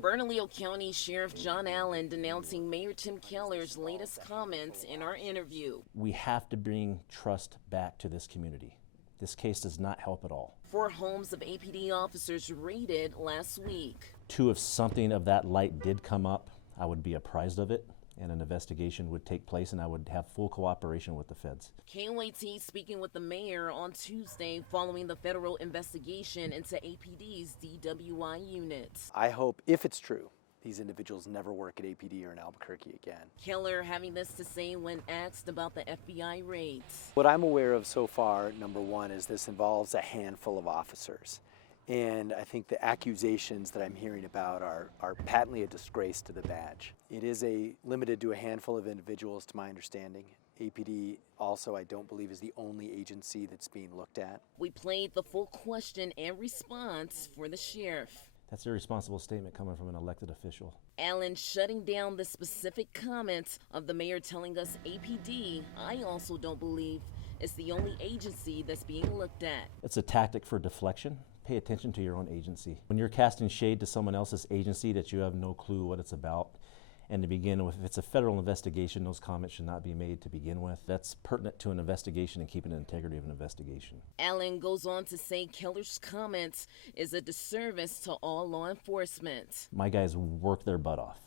Bernalillo County Sheriff John Allen denouncing Mayor Tim Keller's latest comments in our interview. We have to bring trust back to this community. This case does not help at all. 4 homes of APD officers raided last week. 2, if something of that light did come up, I would be apprised of it, and an investigation would take place, and I would have full cooperation with the feds. KOAT speaking with the mayor on Tuesday following the federal investigation into APD's DWI units. I hope, if it's true, these individuals never work at APD or in Albuquerque again. Keller having this to say when asked about the FBI raids. What I'm aware of so far, number one, is this involves a handful of officers. And I think the accusations that I'm hearing about are patently a disgrace to the badge. It is limited to a handful of individuals, to my understanding. APD also, I don't believe, is the only agency that's being looked at. We played the full question and response for the sheriff. That's a irresponsible statement coming from an elected official. Allen shutting down the specific comments of the mayor telling us APD, I also don't believe, is the only agency that's being looked at. It's a tactic for deflection. Pay attention to your own agency. When you're casting shade to someone else's agency that you have no clue what it's about, and to begin with, if it's a federal investigation, those comments should not be made to begin with. That's pertinent to an investigation and keeping the integrity of an investigation. Allen goes on to say Keller's comments is a disservice to all law enforcement. My guys work their butt off.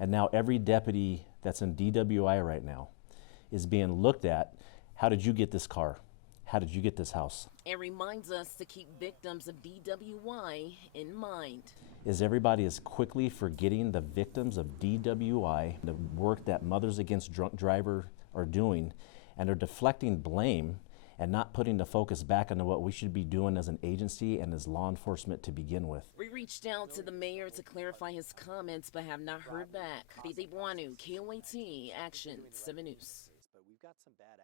And now every deputy that's in DWI right now is being looked at. How did you get this car? How did you get this house? And reminds us to keep victims of DWI in mind. Is everybody as quickly forgetting the victims of DWI, the work that Mothers Against Drunk Driver are doing, and are deflecting blame and not putting the focus back onto what we should be doing as an agency and as law enforcement to begin with? We reached out to the mayor to clarify his comments but have not heard back. Dede Buanu, KOAT, Action 7 News. But we've got some bad